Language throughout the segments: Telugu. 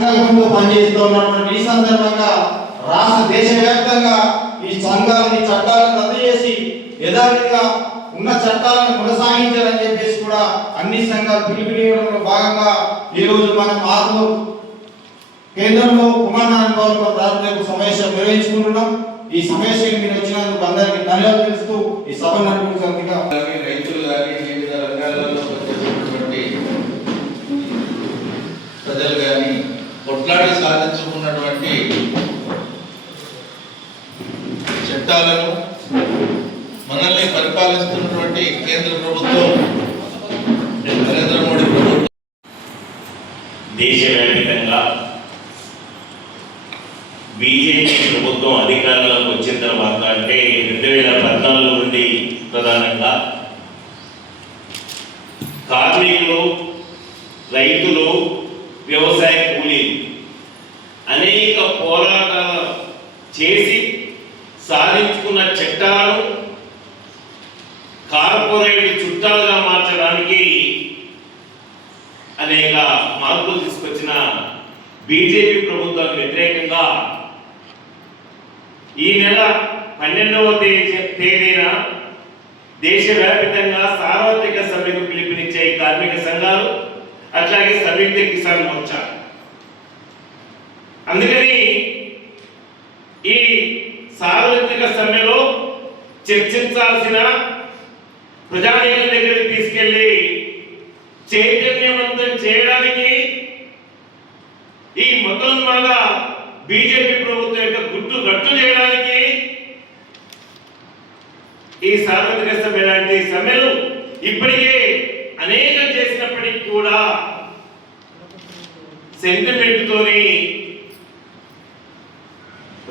పనిచేస్తున్నటువంటి ఈ సందర్భంగా రాష్ట్ర దేశవ్యాప్తంగా ఈ సంఘాలని చట్టాలను రద్దు చేసి యథావిధిగా ఉన్న చట్టాలను కొనసాగించాలని చెప్పేసి కూడా అన్ని సంఘాలు పిలుపునివ్వడంలో భాగంగా ఈ రోజు మనం ఆర్మూర్ కేంద్రంలో కుమారనారాయణ భవన్లో ప్రారంభ సమావేశం నిర్వహించుకుంటున్నాం. ఈ సమావేశానికి మీరు వచ్చినందుకు అందరికీ ధన్యవాదాలు తెలుస్తూ ఈ సభ నడుపుతున్నట్టుగా రైతులు కానీ వివిధ రంగాలలో పనిచేస్తున్నటువంటి ప్రజలు కానీ కొట్లాడి సాధించుకున్నటువంటి చట్టాలను మనల్ని పరిపాలిస్తున్నటువంటి కేంద్ర ప్రభుత్వం నరేంద్ర మోడీ ప్రభుత్వం దేశవ్యాప్తంగా బీజేపీ ప్రభుత్వం అధికారంలోకి వచ్చిన తర్వాత అంటే 2014 నుండి ప్రధానంగా కార్మికులు, రైతులు, వ్యవసాయ కూలీలు అనేక పోరాటాలు చేసి సాధించుకున్న చట్టాలను కార్పొరేట్ చుట్టాలుగా మార్చడానికి అనేక మార్పులు తీసుకొచ్చిన బీజేపీ ప్రభుత్వానికి వ్యతిరేకంగా ఈ నెల 12వ తేదీన దేశవ్యాప్తంగా సార్వత్రిక సమ్మెకు పిలుపునిచ్చే కార్మిక సంఘాలు అట్లాగే సంయుక్త కిసాన్ మోర్చా. అందుకని ఈ సార్వత్రిక సమ్మెలో చర్చించాల్సిన ప్రజానీకం దగ్గరికి తీసుకెళ్లి చైతన్యవంతం చేయడానికి ఈ మతోన్మాద బీజేపీ ప్రభుత్వం యొక్క గుట్టు రట్టు చేయడానికి ఈ సార్వత్రిక సమ్మె లాంటి సమ్మెలు ఇప్పటికే అనేకం చేసినప్పటికీ కూడా సెంటిమెంట్ తోని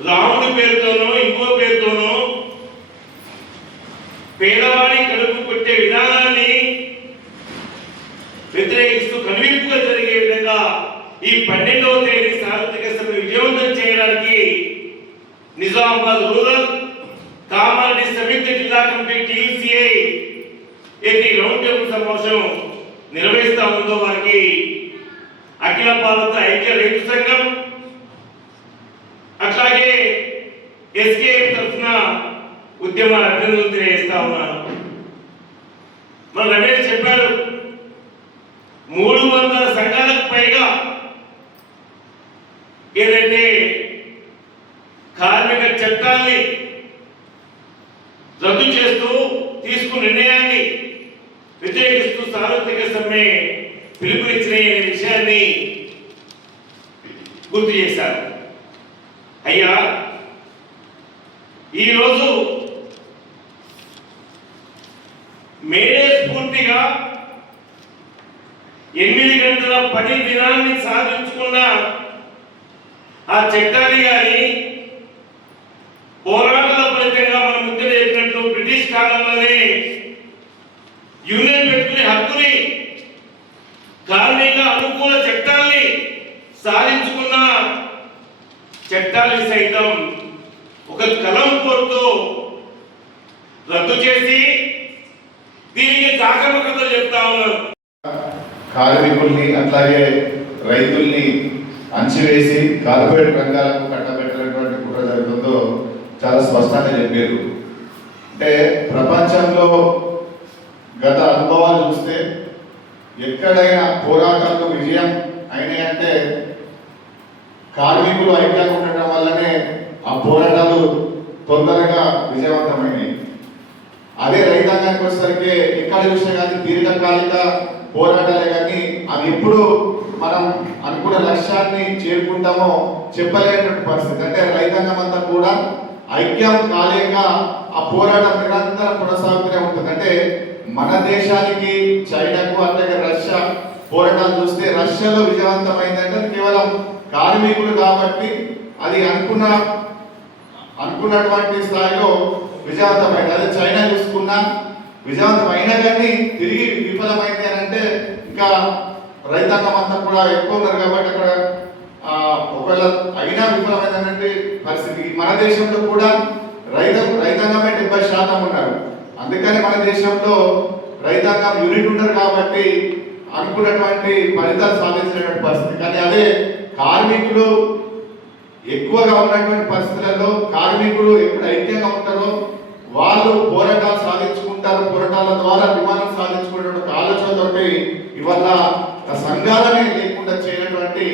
రాముడి పేరుతోనో ఇంకో పేరుతోనో పేదవాడి కడుపు కొట్టే విధానాన్ని వ్యతిరేకిస్తూ కనువిప్పుగా జరిగే విధంగా ఈ 12వ తేదీ సార్వత్రిక సమ్మె విజయవంతం చేయడానికి నిజామాబాద్ రూరల్ కామారెడ్డి సంయుక్త జిల్లా కమిటీ టీయూసీఐ ఏది రౌండ్ టేబుల్ సమావేశం నిర్వహిస్తా ఉందో వారికి అఖిల భారత ఐక్య రైతు సంఘం అట్లాగే ఎస్కేఎఫ్ తరఫున ఉద్యమ అభినందనలు తెలియజేస్తా ఉన్నాను. మన రమేష్ చెప్పాడు, 300 సంఘాలకు పైగా ఏదైతే కార్మిక చట్టాన్ని రద్దు చేస్తూ తీసుకున్న నిర్ణయాన్ని వ్యతిరేకిస్తూ సార్వత్రిక సమ్మె పిలుపునిచ్చిన విషయాన్ని గుర్తు చేశారు. అయ్యా, ఈరోజు మేడే స్ఫూర్తిగా 8 గంటల పని దినాన్ని సాధించుకున్న ఆ చట్టాన్ని కానీ పోరాటాల ఫలితంగా మనం ముందు చెప్పినట్లు బ్రిటిష్ కాలంలోనే యూనియన్ పెట్టుకునే హక్కుని కార్మిక అనుకూల చట్టాల్ని సాధించుకున్న చట్టాన్ని సైతం ఒక కలం కోరుతూ రద్దు చేసి దీనికి కాకమకతలు చెప్తా ఉన్నారు. కార్మికుల్ని అట్లాగే రైతుల్ని అంచివేసి కార్పొరేట్ రంగాలకు కట్టబెట్టినటువంటి కుట్ర జరుగుతుందో చాలా స్పష్టంగా చెప్పారు. అంటే ప్రపంచంలో గత అనుభవాలు చూస్తే ఎక్కడైనా పోరాటాలకు విజయం అయినాయంటే కార్మికులు ఐక్యంగా ఉండటం వల్లనే ఆ పోరాటాలు తొందరగా విజయవంతమైనవి. అదే రైతాంగానికి వచ్చేసరికి ఎక్కడ చూసినా కానీ దీర్ఘకాలిక పోరాటాలే కానీ అవి ఎప్పుడు మనం అనుకున్న లక్ష్యాన్ని చేరుకుంటామో చెప్పలేనటువంటి పరిస్థితి. అంటే రైతాంగం అంతా కూడా ఐక్యం కాలేక ఆ పోరాటం నిరంతరం కొనసాగుతూనే ఉంటుంది. అంటే మన దేశానికి చైనాకు అట్లాగే రష్యా పోరాటాలు చూస్తే రష్యాలో విజయవంతమైందంటే కేవలం కార్మికులు కాబట్టి అది అనుకున్నటువంటి స్థాయిలో విజయవంతమైంది. అదే చైనా చూసుకున్నా విజయవంతం అయినా కానీ తిరిగి విఫలమైంది అని అంటే ఇంకా రైతాంగం అంతా కూడా ఎక్కువ ఉన్నారు కాబట్టి అక్కడ ఒకవేళ అయినా విఫలమైందనే పరిస్థితి. మన దేశంలో కూడా రైతాంగమే 70% ఉన్నారు. అందుకని మన దేశంలో రైతాంగం యూనిట్ ఉంటారు కాబట్టి అనుకున్నటువంటి ఫలితాలు సాధించినటువంటి పరిస్థితి. కానీ అదే కార్మికులు ఎక్కువగా ఉన్నటువంటి పరిస్థితులలో కార్మికులు ఎప్పుడు ఐక్యంగా ఉంటారో వాళ్ళు పోరాటాలు సాధించుకుంటారు, పోరాటాల ద్వారా విమానం సాధించుకునేటువంటి ఆలోచనతోటి ఇవాళ సంఘాలనే లేకుండా చేయనటువంటి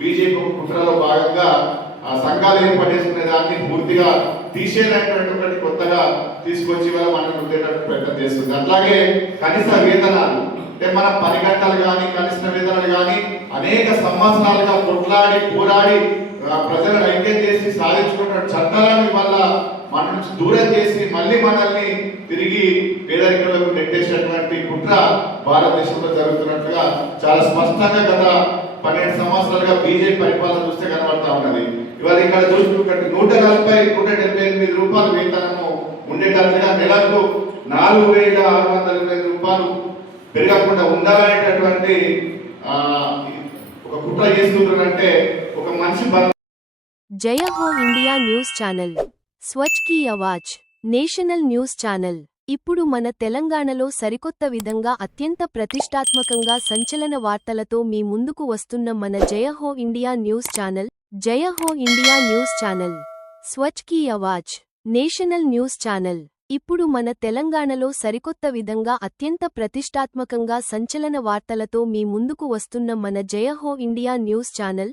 బీజేపీ కుట్రలో భాగంగా ఆ సంఘాలు ఏర్పడేసుకునే దాన్ని పూర్తిగా తీసేయనటువంటి కొత్తగా తీసుకొచ్చి ఇవాళ మనం ఉండేటట్టు ప్రయత్నం చేస్తుంది. అట్లాగే కనీస వేతనాలు అంటే మన 10 గంటలు కానీ కనీస వేతనాలు కానీ అనేక సంవత్సరాలుగా కొట్లాడి పోరాడి ప్రజలను ఐక్యం చేసి సాధించుకున్న చట్టాలను వల్ల మన నుంచి దూరం చేసి మళ్ళీ మనల్ని తిరిగి పేదరికంలోకి నెట్టేసినటువంటి కుట్ర భారతదేశంలో జరుగుతున్నట్లుగా చాలా స్పష్టంగా గత 12 సంవత్సరాలుగా బీజేపీ పరిపాలన చూస్తే కనబడతా ఉన్నది. ఇవాళ ఇక్కడ చూసుకుంటే 178 రూపాయలు వేతనము ఉండేటట్లుగా నెలకు 4,625 రూపాయలు పెరగకుండా ఉండాలనేటటువంటి ఒక కుట్ర చేస్తున్నారంటే ఒక మనిషి Jai Ho India news channel, Swachh ki Awaaz, national news channel. ఇప్పుడు మన తెలంగాణలో సరికొత్త విధంగా అత్యంత ప్రతిష్టాత్మకంగా సంచలన వార్తలతో మీ ముందుకు వస్తున్న మన జయ Ho India news channel. Jai Ho India news channel, Swachh ki Awaaz, national news channel. ఇప్పుడు మన తెలంగాణలో సరికొత్త విధంగా అత్యంత ప్రతిష్టాత్మకంగా సంచలన వార్తలతో మీ ముందుకు వస్తున్న మన జయ హో ఇండియా న్యూస్ ఛానల్.